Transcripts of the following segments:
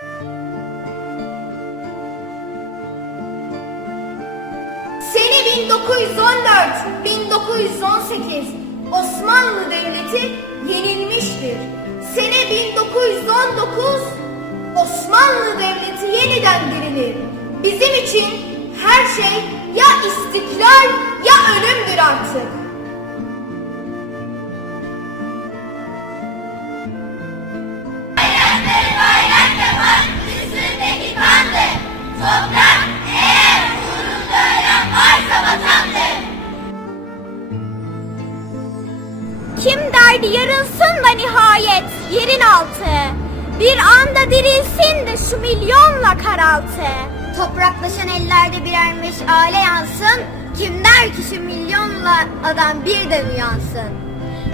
Sene 1914, 1918 Osmanlı Devleti yenilmiştir. Sene 1919 Osmanlı Devleti yeniden dirilir. Bizim için her şey ya istiklal ya ölümdür artık. Yarılsın da nihayet yerin altı. Bir anda dirilsin de şu milyonla karaltı. Topraklaşan ellerde birer meşale yansın. Kim der ki şu milyonla adam birden uyansın.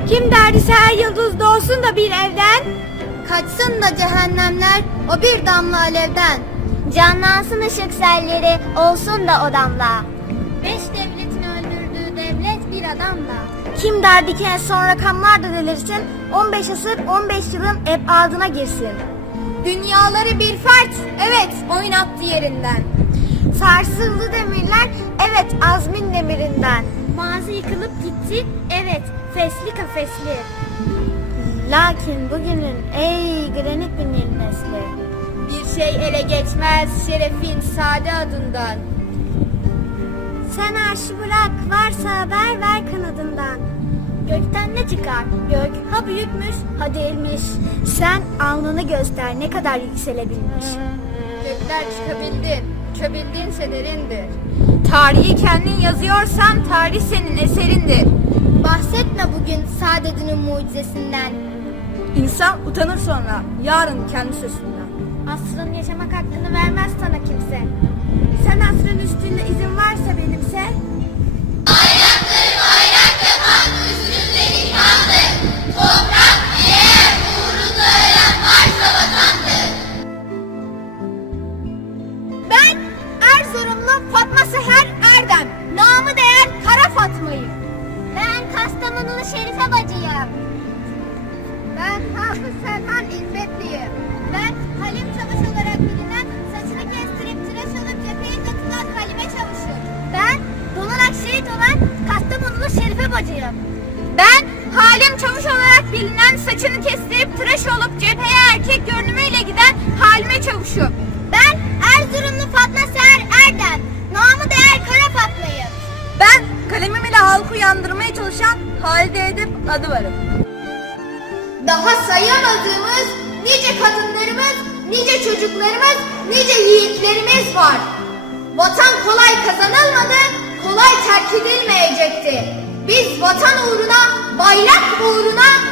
Kim derdi seher yıldız doğsun da bir evden. Kaçsın da cehennemler o bir damla alevden. Canlansın ışık selleri olsun da o damla. Beş devletin öldürdüğü devlet bir adamla. Kim derdi ki en son rakamlar da delirsin. 15 asır 15 yılın hep ardına girsin. Dünyaları bir fert, evet oynattı yerinden. Sarsıldı demirler, evet azmin demirinden. Mazi yıkılıp gitti, evet fesli kafesli. Lakin bugünün ey granit binir nesli. Bir şey ele geçmez şerefin sade adından. Sen arşı bırak, varsa haber ver kanadından. Gökten ne çıkar? Gök ha büyükmüş ha değilmiş. Sen alnını göster ne kadar yükselebilmiş. Gökler çıkabildin, uçabildin senerindir. Tarihi kendin yazıyorsan tarih senin eserindir. Bahsetme bugün saadetinin mucizesinden. İnsan utanır sonra yarın kendi sözünden. Asrın yaşamak hakkını vermez sana kimse. Sen asrın üstünde izin varsa benimse. Ben Erzurumlu Fatma Seher Erdem. Namı değer Kara Fatma'yı. Ben Kastamonulu Şerife bacıyım. Ben Hafız Serhan İzzetliyim. Bacıyım. Ben Halim Çavuş olarak bilinen saçını kestirip tıraş olup cepheye erkek görünümüyle giden Halime Çavuş'um. Ben Erzurumlu Fatma Seher Erdem. Namı değer Kara Fatma'yım. Ben kalemim ile halkı uyandırmaya çalışan Halide Edip adı varım. Daha sayamadığımız nice kadınlarımız, nice çocuklarımız, nice yiğitlerimiz var. Vatan kolay kazanılmadı, kolay terk edilmeyecekti. Biz vatan uğruna, bayrak uğruna